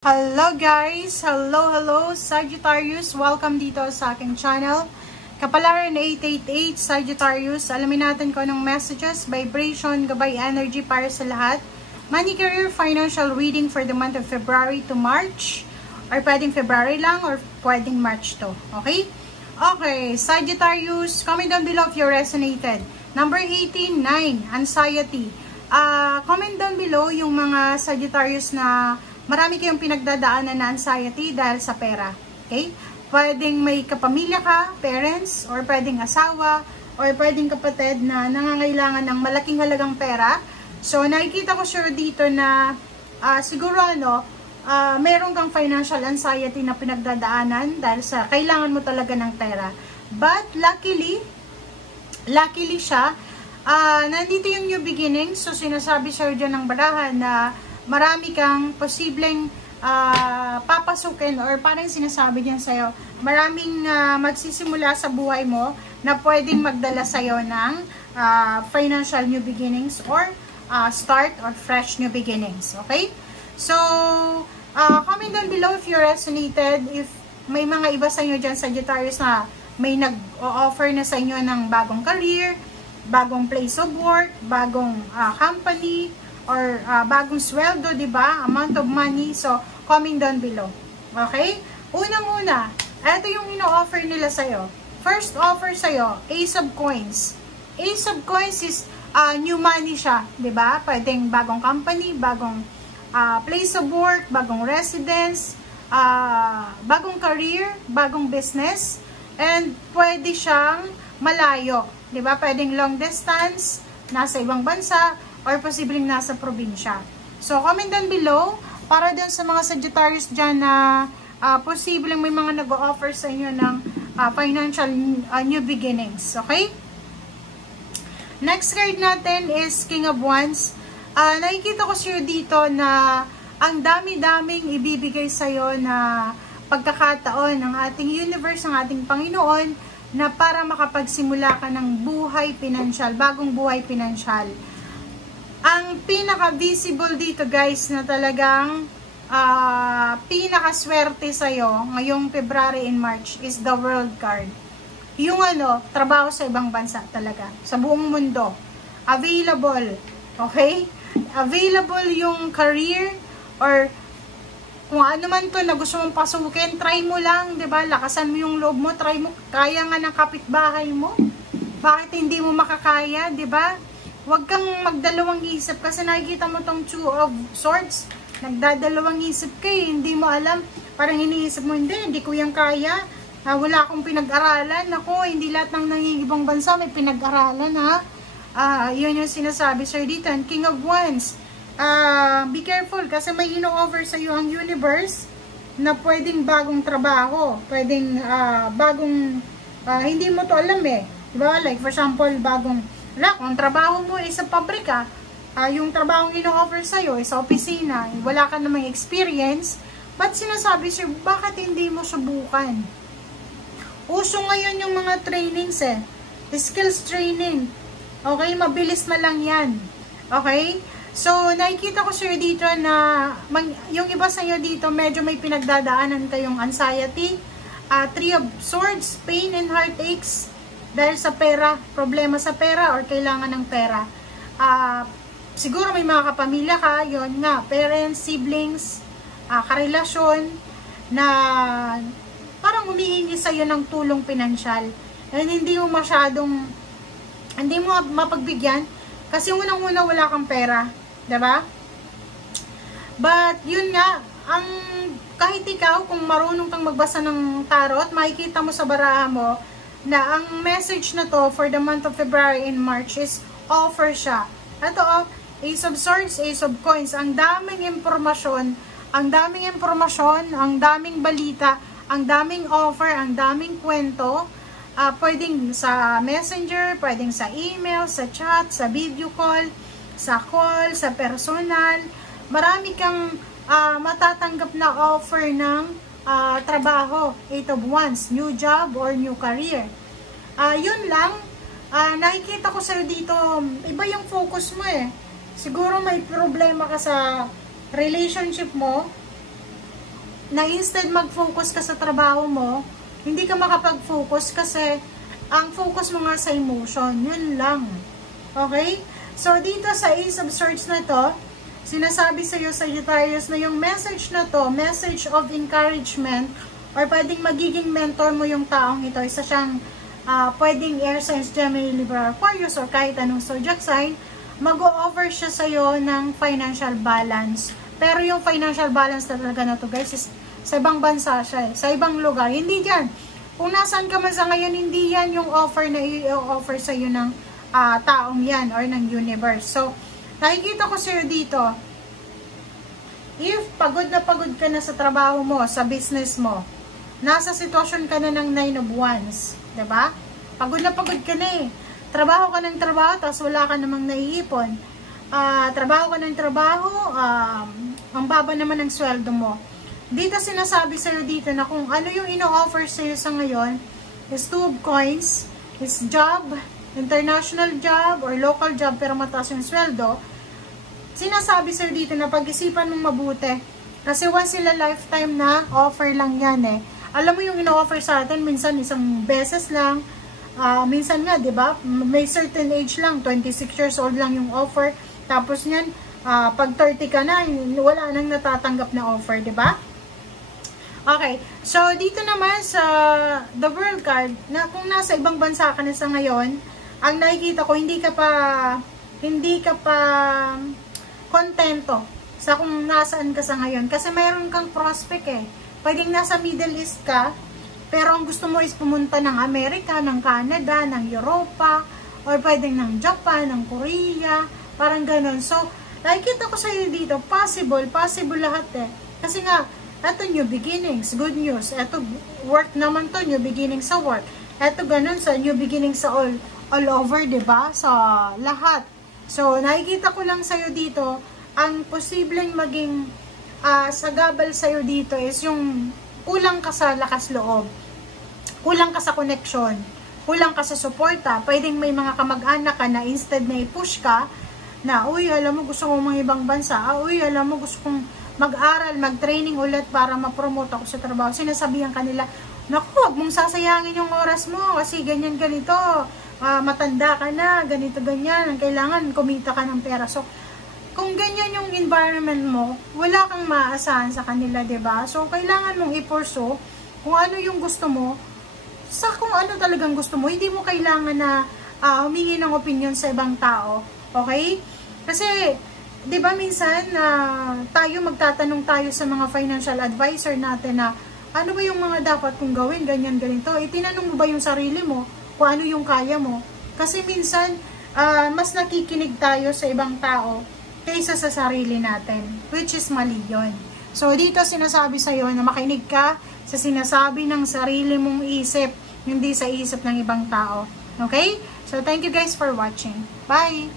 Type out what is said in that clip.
Hello guys! Hello Sagittarius! Welcome dito sa aking channel. Kapalaran 888 Sagittarius. Alamin natin kung anong messages, vibration, gabay energy para sa lahat. Money, career, financial reading for the month of February to March. Or pwedeng February lang or pwedeng March to. Okay? Okay, Sagittarius, comment down below if you resonated. Number 18, 9, anxiety. Comment down below yung mga Sagittarius na marami kayong pinagdadaanan na anxiety dahil sa pera. Okay? Pwedeng may kapamilya ka, parents, or pwedeng asawa, or pwedeng kapatid na nangangailangan ng malaking halagang pera. So, nakikita ko sure dito na siguro meron kang financial anxiety na pinagdadaanan dahil sa kailangan mo talaga ng pera. But, luckily siya, nandito yung new beginning. So, sinasabi sir dyan ng barahan na marami kang posibleng papasukin or parang sinasabi niyan sa'yo, maraming magsisimula sa buhay mo na pwedeng magdala sa'yo ng financial new beginnings or start or fresh new beginnings. Okay? So, comment down below if you resonated, if may mga iba sa inyo dyan, Sagittarius, na may nag-offer na sa inyo ng bagong career, bagong place of work, bagong company, or bagong sweldo, di ba? Amount of money. So, comment down below. Okay? Unang-una, ito yung ino-offer nila sa'yo. First offer sa'yo, Ace of Coins. Ace of Coins is new money siya, di ba? Pwedeng bagong company, bagong place of work, bagong residence, bagong career, bagong business, and pwede siyang malayo, di ba? Pwedeng long distance, nasa ibang bansa, or posibleng nasa probinsya. So, comment down below para dun sa mga Sagittarius dyan na posibleng may mga nag-o-offer sa inyo ng financial new beginnings. Okay? Next card natin is King of Wands. Nakikita ko sa'yo dito na ang dami-daming ibibigay sa'yo na pagkakataon ng ating universe, ng ating Panginoon, na para makapagsimula ka ng buhay pinansyal, bagong buhay pinansyal. Ang pinaka-visible dito guys na talagang pinaka-swerte sa'yo ngayong February and March is the World card. Yung trabaho sa ibang bansa talaga, sa buong mundo. Available. Okay? Available yung career or kung ano man to na gusto mong pasukin, try mo lang, 'di ba? Lakasan mo yung loob mo, try mo. Kaya nga ng kapitbahay mo. Bakit hindi mo makakaya, 'di ba? Huwag kang magdalawang isip kasi nakikita mo tong Two of Swords. Nagdadalawang isip ka hindi mo alam. Parang iniisip mo, hindi ko yan kaya. Wala akong pinag-aralan. Ako, hindi lahat ng nangingibang bansa may pinag-aralan, ha? Yun yung sinasabi, Sir dito. King of Wands. Be careful kasi may ino-offer sa iyo ang universe na pwedeng bagong trabaho. Pwedeng bagong, hindi mo to alam Diba? Like for example, bagong, kung trabaho mo sa pabrika, yung trabaho ino-offer sa'yo sa opisina, wala ka namang experience, ba't sinasabi sir, bakit hindi mo subukan? Uso ngayon yung mga trainings skills training. Okay, mabilis na lang yan. Okay? So, nakikita ko sir dito na yung iba sa inyo dito, medyo may pinagdadaanan kayong anxiety, Three of Swords, pain and heartaches, dahil sa pera, problema sa pera or kailangan ng pera. Siguro may mga kapamilya ka, yon nga, parents, siblings, karelasyon, na parang humihingi sa'yo ng tulong pinansyal. And hindi mo mapagbigyan, kasi unang-una wala kang pera. Diba? But, yun nga, kahit ikaw, kung marunong kang magbasa ng tarot, makikita mo sa baraha mo, na ang message na to for the month of February and March is offer siya. Ito Ace of Swords, Ace of Coins. Ang daming impormasyon, ang daming balita, ang daming offer, ang daming kwento. Pwedeng sa messenger, pwedeng sa email, sa chat, sa video call, sa personal. Marami kang matatanggap na offer ng trabaho, 8 of Wands, new job or new career. Yun lang, nakikita ko sa'yo dito, iba yung focus mo Siguro may problema ka sa relationship mo, na instead mag-focus ka sa trabaho mo, hindi ka makapag-focus kasi ang focus mo nga sa emotion. Yun lang. Okay? So, dito sa Ace of Swords na to, sinasabi sa iyo, Sagittarius, na yung message na to, message of encouragement, or pwedeng magiging mentor mo yung taong ito. Isa siyang pwedeng air signs, Gemini, Libra, Aquarius, or kahit anong zodiac sign. Mag-o-offer siya sa iyo ng financial balance. Pero yung financial balance na talaga na to, guys, is sa ibang bansa siya, sa ibang lugar. Hindi dyan. Kung nasaan ka man sa ngayon, hindi yan yung offer na i-offer sa iyo ng taong yan or ng universe. So, nakikita ko sa iyo dito, if pagod ka na sa trabaho mo, sa business mo, nasa sitwasyon ka na ng 9 of Wands, diba? Pagod ka na eh. Trabaho ka ng trabaho, tapos wala ka namang naiipon. Trabaho ka ng trabaho, ang baba naman ng sweldo mo. Dito sinasabi sa'yo dito na kung ano yung ino-offer sa'yo sa ngayon is 2 of Coins, is job, international job, or local job pero mataas yung sweldo. Sinasabi sa'yo dito na pag-isipan mong mabuti. Kasi once in a lifetime na offer lang yan eh. Alam mo yung ino-offer sa atin, minsan isang beses lang, minsan nga, di ba? May certain age lang, 26 years old lang yung offer. Tapos niyan, pag 30 ka na, wala nang natatanggap na offer, di ba? Okay, so dito naman sa The World card, na kung nasa ibang bansa ka na sa ngayon, ang nakikita ko, hindi ka pa kontento sa kung nasaan ka sa ngayon. Kasi mayroon kang prospect eh. Pwedeng nasa Middle East ka, pero ang gusto mo is pumunta ng Amerika, ng Canada, ng Europa, or pwedeng ng Japan, ng Korea, parang ganun. So, nakikita ko sa iyo dito, possible lahat eh. Kasi nga, eto new beginnings, good news. Eto work naman to, new beginnings sa work. Eto ganun sa new beginnings sa all over, diba? Sa lahat. So, nakikita ko lang sa'yo dito, ang posibleng maging sagabal sa'yo dito is yung kulang ka sa lakas loob. Kulang ka sa connection. Kulang ka sa suporta. Pwedeng may mga kamag-anak ka na instead na i-push ka, na, uy, alam mo, gusto kong mga ibang bansa. Uy, alam mo, gusto kong mag-aral, mag-training ulit para ma-promote ako sa trabaho. Sinasabihan kanila, naku, huwag mong sasayangin yung oras mo kasi ganyan, ganito. Matanda ka na, ganito, ganyan. Kailangan kumita ka ng pera. So, kung ganyan yung environment mo, wala kang maaasahan sa kanila, diba? So, kailangan mong i-pursue kung ano yung gusto mo, sa kung ano talagang gusto mo. Hindi mo kailangan na humingi ng opinion sa ibang tao. Okay? Kasi, diba minsan, magtatanong tayo sa mga financial advisor natin na, ano ba yung mga dapat kong gawin, ganyan, ganito. Tinanong mo ba yung sarili mo, kung ano yung kaya mo? Kasi minsan, mas nakikinig tayo sa ibang tao, kaysa sa sarili natin, which is mali yun. So, dito sinasabi sa'yo na makinig ka sa sinasabi ng sarili mong isip, hindi sa isip ng ibang tao. Okay? So, thank you guys for watching. Bye!